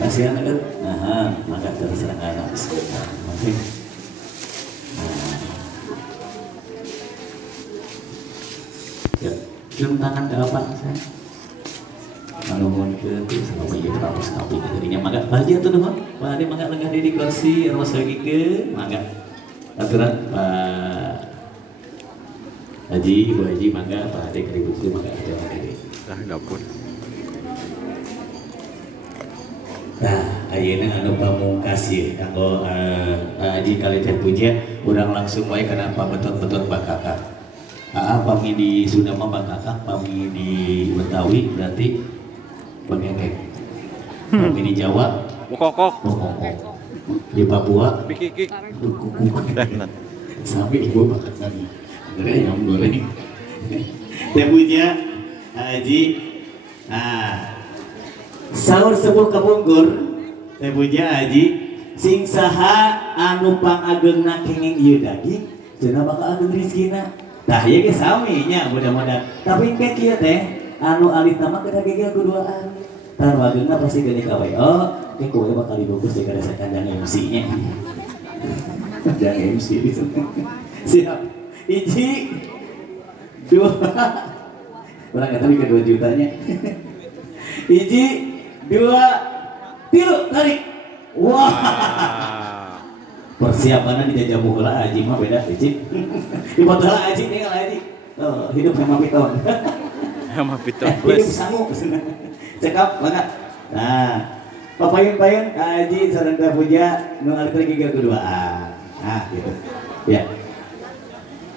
kasihan kan? Nah, maka terserah anak bismillah. Oke. Ya, cium tangan ke apa saya? Malumun ke itu sama ieu terapus kapi jadinya mangga bahagia tuh nuhun. Bade mangga lenggah di kursi ros lagi ke mangga. Aturan Pak Haji, Ibu Haji mangga Pak Ade keribut dulu mangga aja Ade. Nah, dapur. Nah, ayeuna anu pamungkas ieu kanggo Haji kali teh puja urang langsung wae kana pabetot-betot Bakakak. Pami di Sunda mah Bakakak, pami di Betawi berarti Bangengkek. Pami di Jawa Bokokok. Bokokok. Di Papua Bikikik. Kuku. Sampai ibu makan tadi. Ada yang goreng. Teh puja Haji. Nah, sahur sepuh kapungkur teh puja Haji sing saha anu pangageungna kenging ieu daging cenah bakal ageung rezekina tah ieu ge sami nya mudah-mudahan tapi engke kieu teh anu alih nama ke daging kuduaan tah ageungna pasti geuning ka wae oh engke kowe bakal dibungkus di kada sakandang MC nya dan MC siap hiji dua orang kata ke 2 jutanya hiji dua tilu tarik wah persiapannya di jajamu heula Haji mah beda hiji di foto heula Haji tinggal Haji hidup sama piton Sama piton hidup plus. sangu cekap banget nah papayun-payun Haji sareng Teh Puja nu alih gigil keduaan nah gitu ya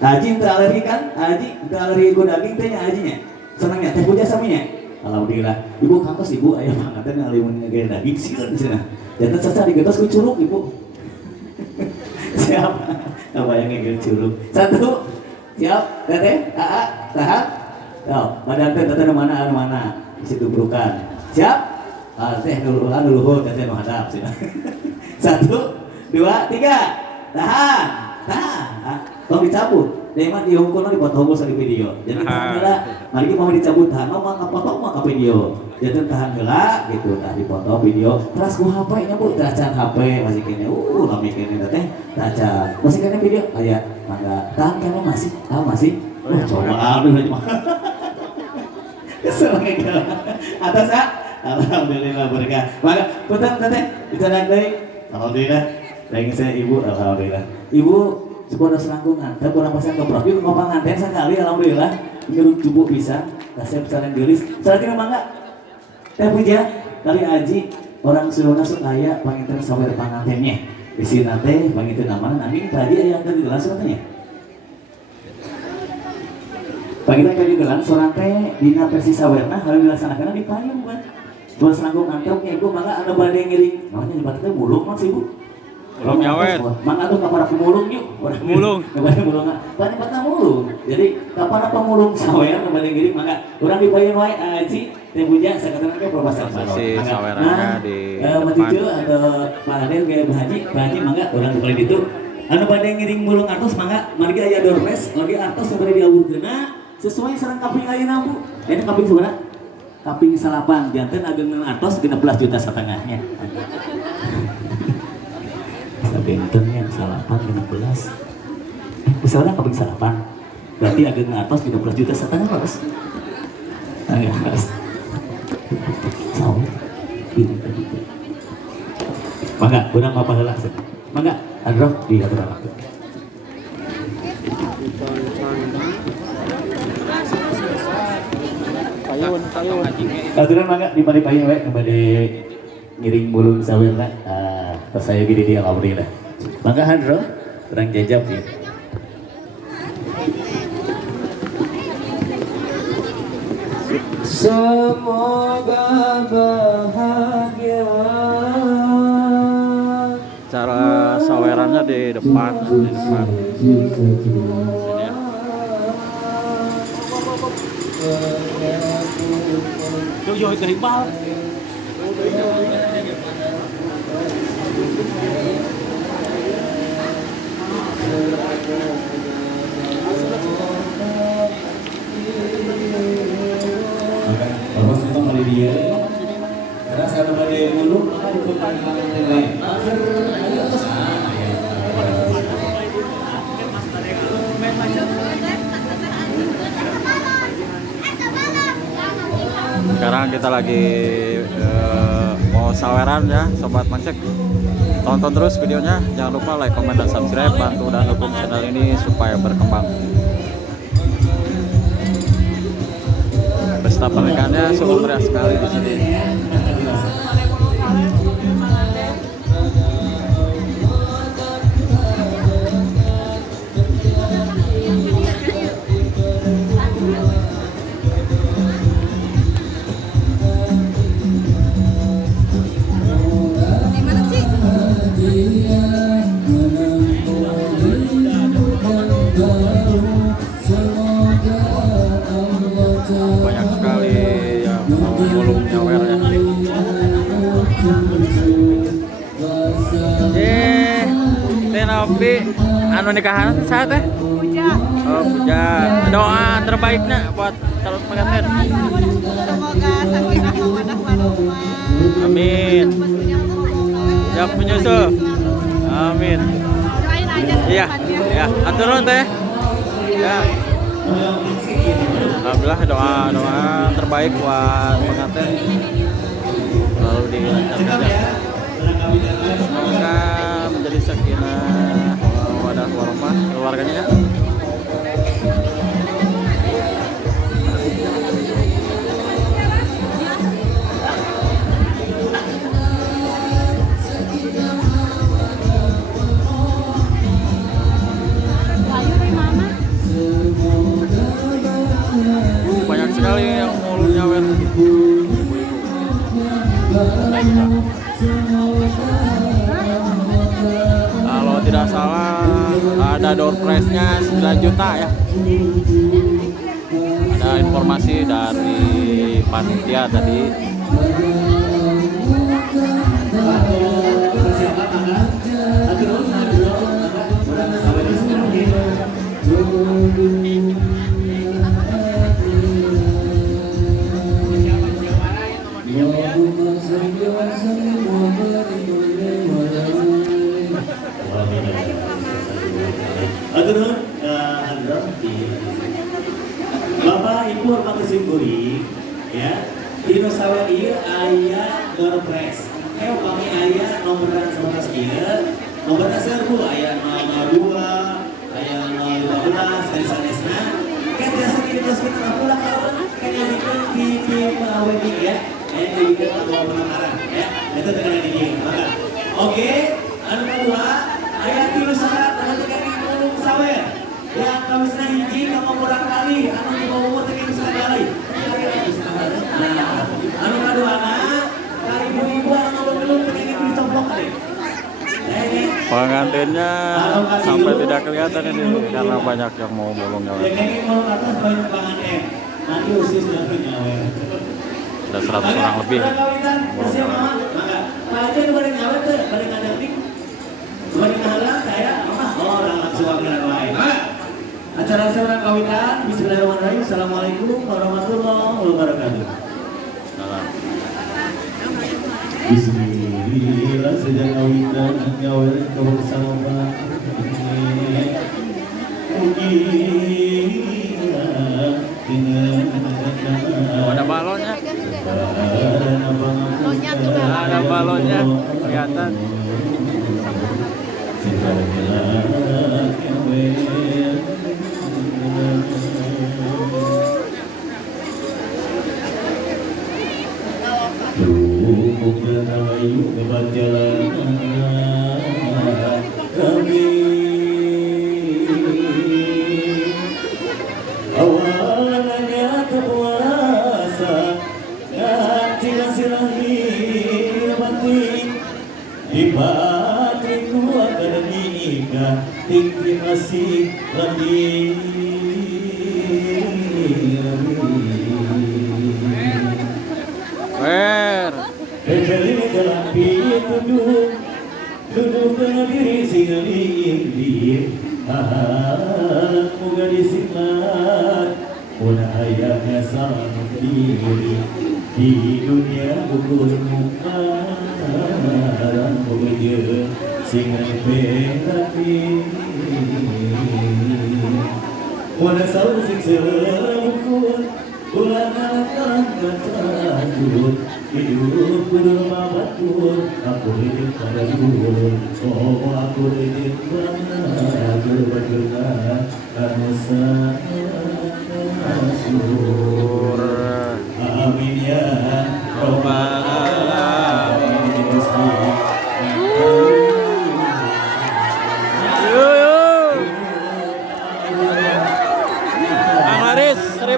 Haji teu alergi kan Haji teu alergi ku daging teh nya Hajinya senangnya Teh Puja saminya alhamdulillah ibu kantos ibu aya pangatan yang alimun ngegere daging sieun cenah janten caca digetos ku curug ibu siap apa yang ngegere curug satu siap teteh tahan badan teh teteh anu mana isi tubrukan siap teh dulu teteh nu hadap cenah 1 2 3 tahan tong dicabut dia mah dihukumna dipotong di video jadi tahan heula mari mau dicabut tahan mah kapotong mah ka video jadi tahan heula gitu tah dipotong video terus ku HP nya Bu tacan HP masih kene lami kene teh tacan masih kene video aya mangga tahan kene masih masih coba aduh cuma kesel gitu atas alhamdulillah berkah mangga punten teh dicanak deui alhamdulillah pengen saya ibu alhamdulillah ibu sebuah selangkungan, dan kurang pasang ke prof, yuk ngopang nganten sekali, alhamdulillah, nyuruh jubuk bisa, kasih pesanan gelis, selanjutnya mangga, Teh Puja, kali Haji, orang Sunda supaya panginten sawer pangantennya, isi nate, panginten aman, amin, tadi yang tadi gelas katanya, panginten tadi gelas, seorang teh, dina versi sawerna, harus dilaksanakan di payung bukan, dua selangkungan, terus ibu mangga ada badai ngiring, namanya di bulung mas ibu. Belum nyawet. Mangga tuh kapara pemulung yuk. Pemulung. Kapara pemulung. Banyak patah mulung. Jadi kapara pemulung sawer kembali gini mangga urang dipayun wae Haji Teh Puja sakatana ke probasal salon. Si saweranna di depan. Atau Pak Raden ke Pak Haji mangga urang dipayun ditu. Anu bade ngiring mulung artos mangga margi aya doorpress lagi artos sabari diawurkeuna sesuai sareng kaping ayeuna Bu. Ini kaping sabaraha? Kaping 8 janten ageung artos 16 juta setengahnya. Benten yang salapan 16 misalnya kaping salapan berarti agak ngatas 13 juta setengah mas ayo mas mangga kurang apa heula mangga adroh di aturan waktu aturan mangga di payun wae kembali ngiring mulung sawerna terus saya gini dia alhamdulillah mangga Handro kurang jajab ya semoga bahagia Cara sawerannya di depan sini ya. Yo ke Iqbal Bapak semua kali dia karena saya kembali gaya mulu, maka bukan yang lain. Ayo terus. Sekarang kita lagi mau saweran ya Sobat Mancek. Tonton terus videonya, jangan lupa like, comment, dan subscribe, bantu dan dukung channel ini supaya berkembang. Pesta pernikahannya sungguh meriah sekali di sini. Banyak sekali yang mau mulung nyawernya. Teh Novi anu nikahan saat teh? Puja. Oh, puja. Doa terbaiknya buat calon pengantin. Semoga sakinah mawaddah warahmah. Amin. Siap menyusul. Amin. Doain aja Iya, secepatnya. iya. Atur nuhun teh. Ya. Alhamdulillah doa terbaik buat pengantin lalu dilancarkan ya. Semoga menjadi sakinah mawaddah warahmah keluarganya ya. Ayo dari mama. Banyak sekali yang mau nyawer. Kalau tidak salah ada door prize-nya 9 juta ya. Ada informasi dari panitia tadi. Bapak Ibu Bapak Simpuri, ya, di Nusawa ieu aya door prize. Kayak kami aya nomoran 11 ieu, nomorna 1000 aya 02, aya 015 dari sanesna. Kan biasa kita kita pulang tahun kan yang bikin di wedding ya, yang bikin atau penakaran ya. Itu tekan di maka. Oke, anu kedua aya di Nusawa nanti kami ngomong sawer. Yang kami senang hiji kamu kurang kali, anu di bawah tekan sekali. Anu kedua kali ibu-ibu anu belum tekan dicoplok kali. Pengantinnya sampai tidak kelihatan ini karena banyak yang mau mulung nyawer. Yang mau atas banyak pengantin. Nanti usia sudah nyawer. Ada 100 orang lebih. Siap mama, maka Pak Haji itu balik nyawer tuh, balik ngadanting. Balik ngahalang saya, mama orang langsung akan lain. Acara seorang kawitan, bismillahirrahmanirrahim. Assalamualaikum warahmatullahi wabarakatuh. Salam. Bismillah sedang kawitan nyawer kau bersama Pak. Ada balonnya. Ada balonnya kelihatan. Awalnya kepuasa nanti lahir batin di batin akan nikah tinggi masih lagi. Kembali dalam duduk dengan diri singa diindir. Moga disiklat pun ayahnya sang diri. di dunia ukur mukaran beje sing repetati wana saur sing seremukun ulah kacang hidup kudu mabatun aku hidup pada dulu oh aku hidup pada berbaguna anu syukur amin ya rabbal alamin Ang Laris 1.000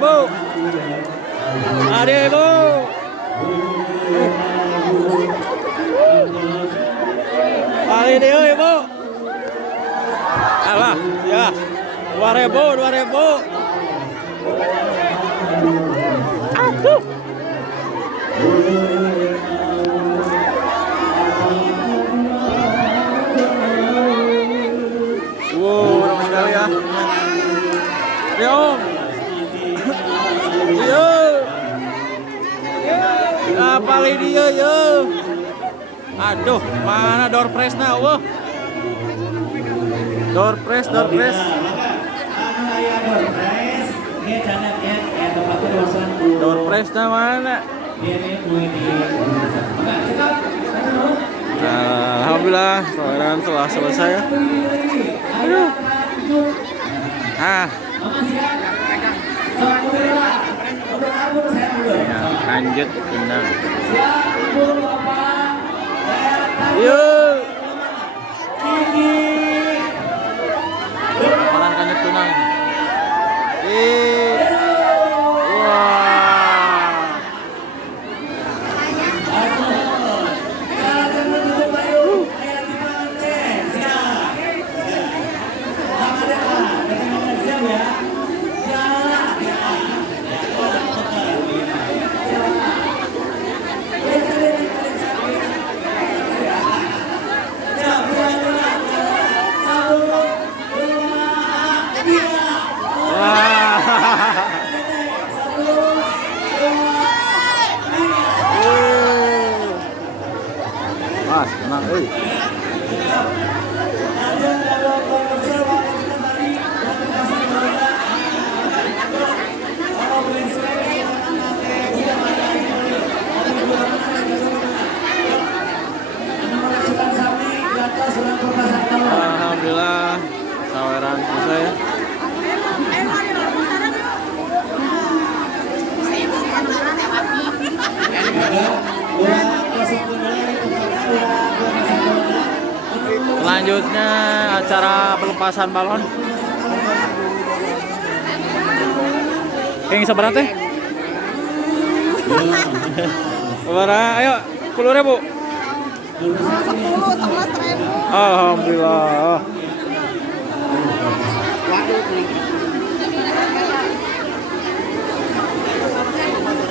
ada ibu kali dia ibu alah ya 2.000 aduh wow ramai sekali ya Om iya apa dia ya aduh mana door press na wah door press door press na mana alhamdulillah saweran telah selesai ya aduh ya, lanjut tenang yuk orang lanjut tenang wah Mas, tenang, alhamdulillah saweran selesai ya. Selanjutnya acara pelepasan balon. Yang seberapa teh? Berapa? Ayo, 10.000. 11.000. Alhamdulillah.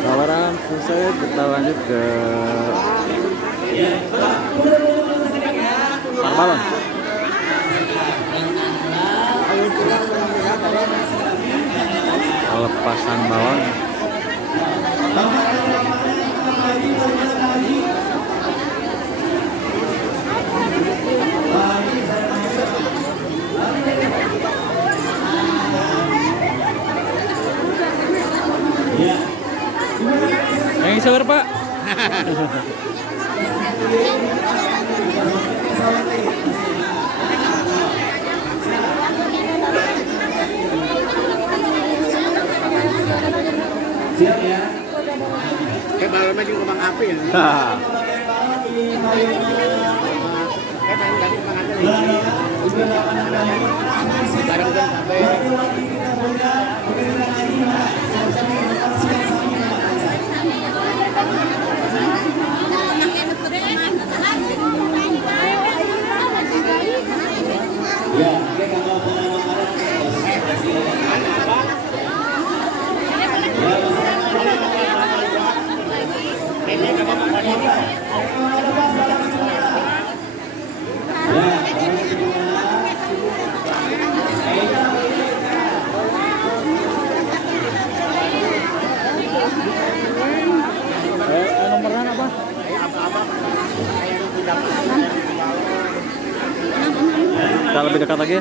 Tawaran selesai, kita lanjut ke balon. Pelepasan balon. Yang sabar Pak. Siap ya. Kayak balonnya juga kembang api ya. Kayak tadi kembang api nih. Barang kan sampai. Ya, kita kalau pengawalan Kita lebih dekat lagi.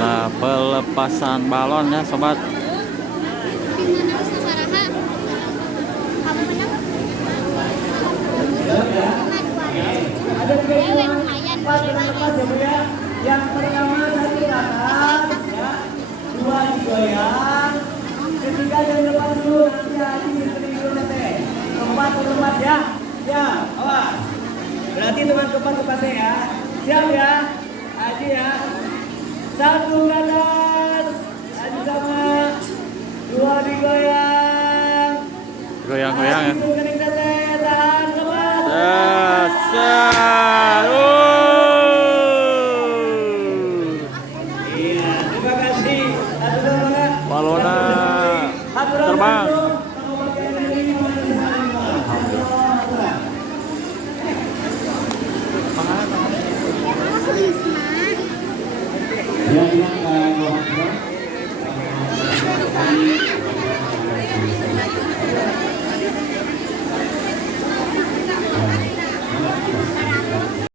Nah, pelepasan balon ya sobat. Yang pertama satu ke atas, ya. Dua digoyang. Ketiga yang lepas dulu, nanti Haji istri dulu nanti. Keempat lepas ya. Ya, awas. Berarti teman keempat lepas ya. Siap ya, Haji ya. Satu ke atas, Haji sama. Dua digoyang. Goyang-goyang ya. Haji kening teteh, tahan lepas. Iya, terima kasih. Atur banget. Balona terbang. Ya,